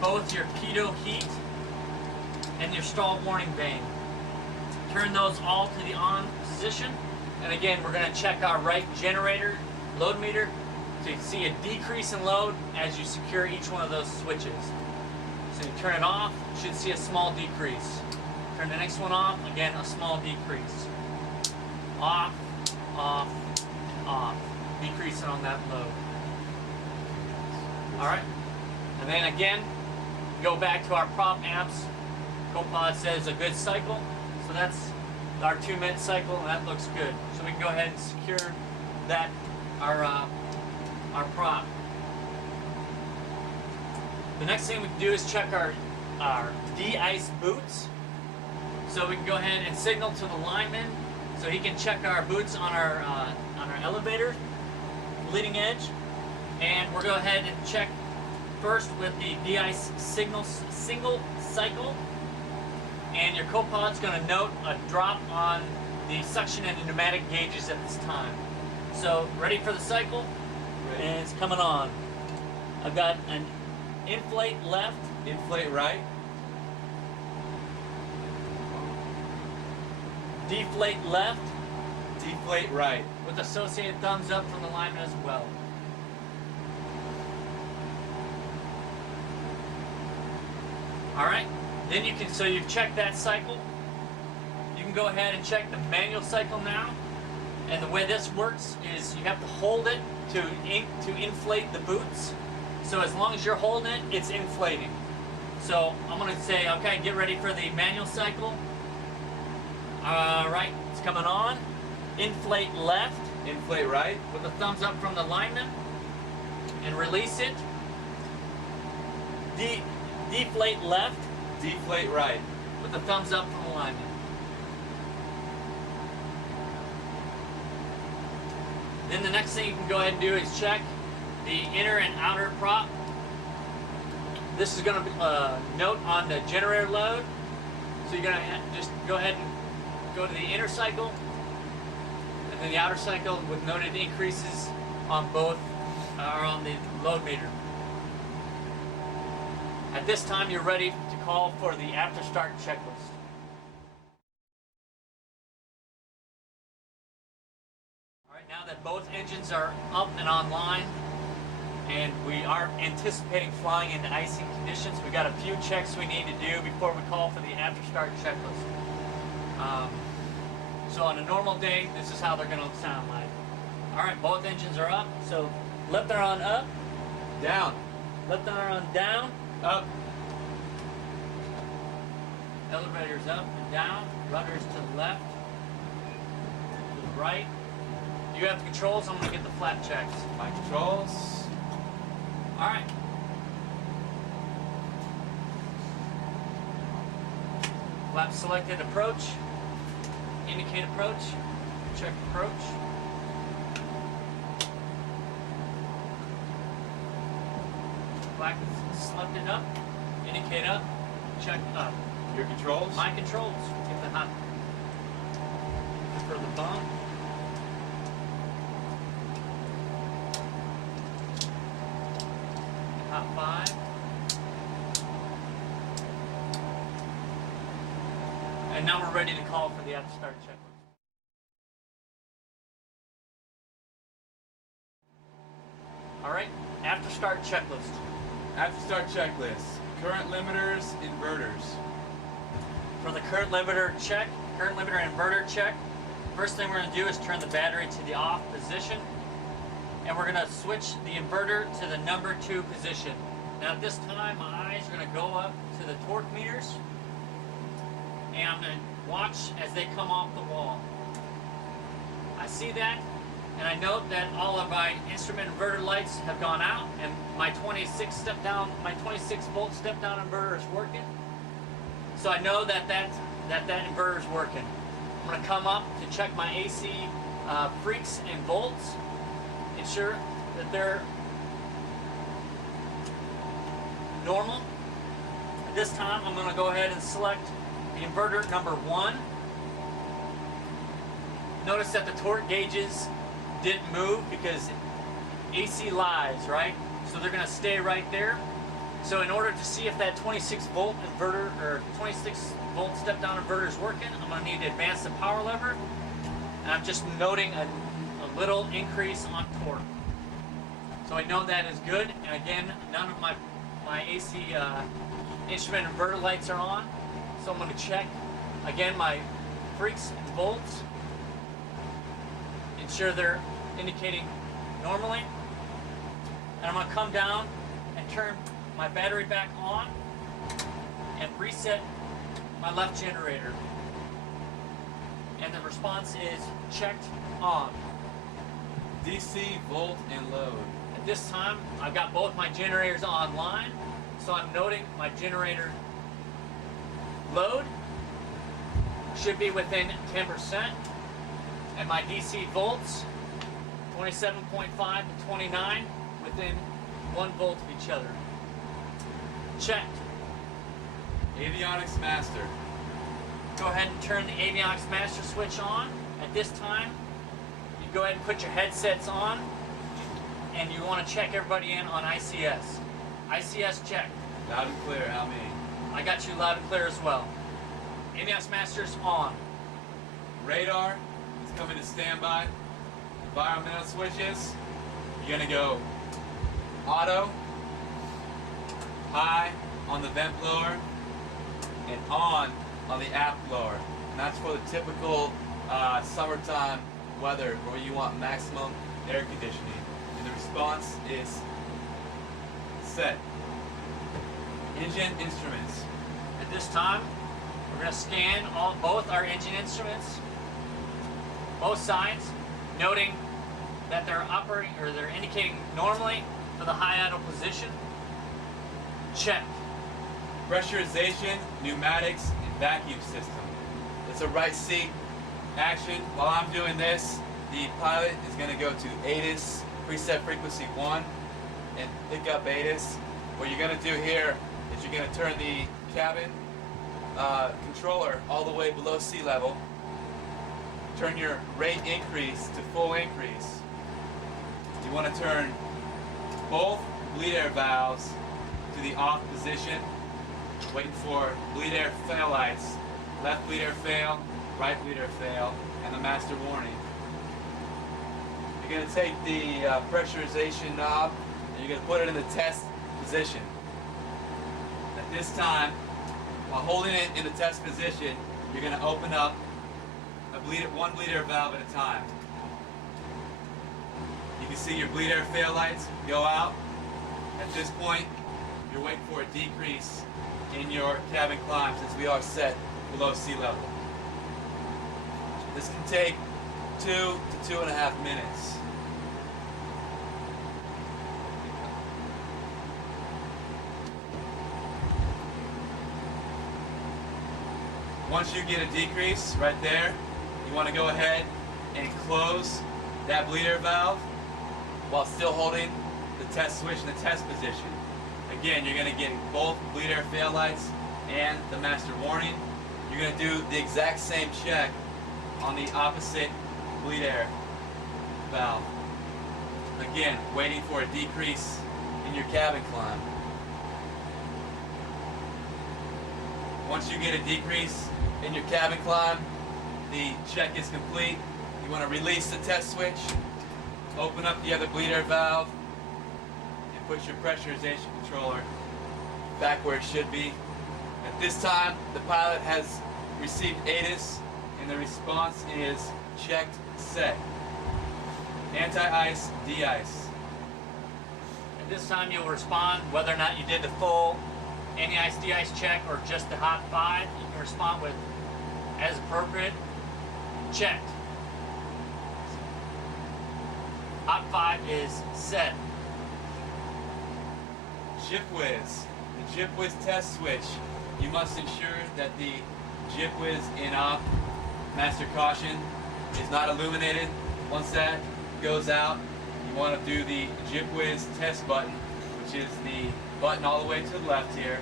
both your pitot heat and your stall warning vane. Turn those all to the on position. And again, we're going to check our right generator load meter to see a decrease in load as you secure each one of those switches. So you turn it off, you should see a small decrease. Turn the next one off, again a small decrease. Off, off, off. Decreasing on that load. Alright, and then again, go back to our prop amps. Copilot says a good cycle, so that's our 2-minute cycle, and that looks good. So we can go ahead and secure that, our prop. The next thing we can do is check our de-ice boots. So we can go ahead and signal to the lineman so he can check our boots on our elevator leading edge. And we'll go ahead and check first with the de-ice single cycle. And your Copilot's going to note a drop on the suction and the pneumatic gauges at this time. So ready for the cycle? Ready. And it's coming on. I've got an inflate left, inflate right, deflate left, deflate right, with associated thumbs up from the lineman as well. Alright, then you can, so you've checked that cycle. You can go ahead and check the manual cycle now. And the way this works is you have to hold it to inflate the boots. So as long as you're holding it, it's inflating. So I'm going to say, okay, get ready for the manual cycle. Alright, it's coming on. Inflate left. inflate right, With a thumbs up from the lineman. And release it. Deflate left. deflate right, With a thumbs up from the lineman. Then the next thing you can go ahead and do is check the inner and outer prop. This is going to be note on the generator load. So you're going to just go ahead and go to the inner cycle and then the outer cycle with noted increases on both, or on the load meter. At this time, you're ready to call for the after start checklist. Alright, now that both engines are up and online, and we are anticipating flying in icing conditions, we got a few checks we need to do before we call for the after start checklist. So on a normal day, this is how they're going to sound like. Alright, both engines are up, so left aileron up, down, left aileron down, up, elevators up and down, rudders to the left, to the right. You have the controls, I'm going to get the flap checks. my controls, Alright. Flap selected, approach, indicate approach, check approach. Flap selected up, indicate up, check up. your controls, My controls, get the hot for the bump. Hot 5. And now we're ready to call for the after start checklist. Alright, after start checklist. after start checklist, current limiters, inverters, For the current limiter check, current limiter inverter check, first thing we're going to do is turn the battery to the off position. And we're going to switch the inverter to the number 2 position. Now at this time, my eyes are going to go up to the torque meters. And I'm going to watch as they come off the wall. I see that, and I note that all of my instrument inverter lights have gone out, and my 26 volt step down inverter is working. So I know that inverter is working. I'm going to come up to check my AC freaks and volts, ensure that they're normal. At this time, I'm going to go ahead and select the inverter number 1. Notice that the torque gauges didn't move because AC lies, right? So they're going to stay right there. So in order to see if that 26 volt inverter or 26 volt step down inverter is working, I'm going to need to advance the power lever, and I'm just noting a little increase on torque. So I know that is good, and again, none of my AC instrument inverter lights are on, so I'm going to check again my freaks and volts, ensure they're indicating normally, and I'm going to come down and turn my battery back on and reset my left generator, and the response is checked on. DC, volt, and load. At this time, I've got both my generators online, so I'm noting my generator load should be within 10%, and my DC volts, 27.5 to 29, within 1 volt of each other. Checked. Avionics master. Go ahead and turn the avionics master switch on. At this time, you go ahead and put your headsets on, and you want to check everybody in on ICS. ICS check. Loud and clear, how many? I got you loud and clear as well. Avionics master's on. Radar is coming to standby. Environmental switches. You're gonna go auto, high on the vent blower, and on the app blower. And that's for the typical summertime weather where you want maximum air conditioning. And the response is set. Engine instruments. At this time, we're going to scan both our engine instruments, both sides, noting that they're operating or they're indicating normally for the high idle position. Check. Pressurization, pneumatics, and vacuum system. It's a right seat action. While I'm doing this, the pilot is going to go to ATIS preset frequency 1 and pick up ATIS. What you're going to do here is you're going to turn the cabin controller all the way below sea level. Turn your rate increase to full increase. You want to turn both bleed air valves to the off position, waiting for bleed air fail lights. Left bleed air fail, right bleed air fail, and the master warning. You're going to take the pressurization knob and you're going to put it in the test position. At this time, while holding it in the test position, you're going to open up one bleed air valve at a time. You can see your bleed air fail lights go out. At this point, you're waiting for a decrease in your cabin climb since we are set below sea level. This can take 2 to 2.5 minutes. Once you get a decrease right there, you want to go ahead and close that bleed air valve while still holding the test switch in the test position. Again, you're going to get both bleed air fail lights and the master warning. You're going to do the exact same check on the opposite bleed air valve. Again, waiting for a decrease in your cabin climb. Once you get a decrease in your cabin climb, the check is complete. You want to release the test switch, open up the other bleed air valve, and put your pressurization controller back where it should be. At this time, the pilot has received ATIS, and the response is checked, set. Anti-ice, de-ice. At this time, you'll respond whether or not you did the full anti-ice, de-ice check or just the hot 5. You can respond with as appropriate. Checked. Hot 5 is set. JipWhiz. The JipWhiz test switch. You must ensure that the JipWhiz in op master caution is not illuminated. Once that goes out, you want to do the JipWhiz test button, which is the button all the way to the left here.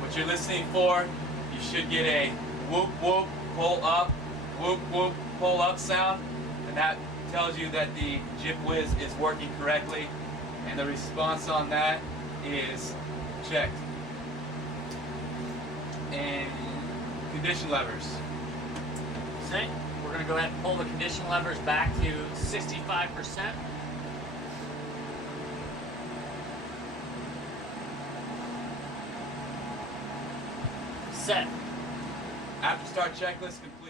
What you're listening for, you should get a whoop whoop pull up, whoop whoop pull up sound, and that tells you that the jib whiz is working correctly, and the response on that is checked. And condition levers. See, we're going to go ahead and pull the condition levers back to 65%. Set. After start checklist complete.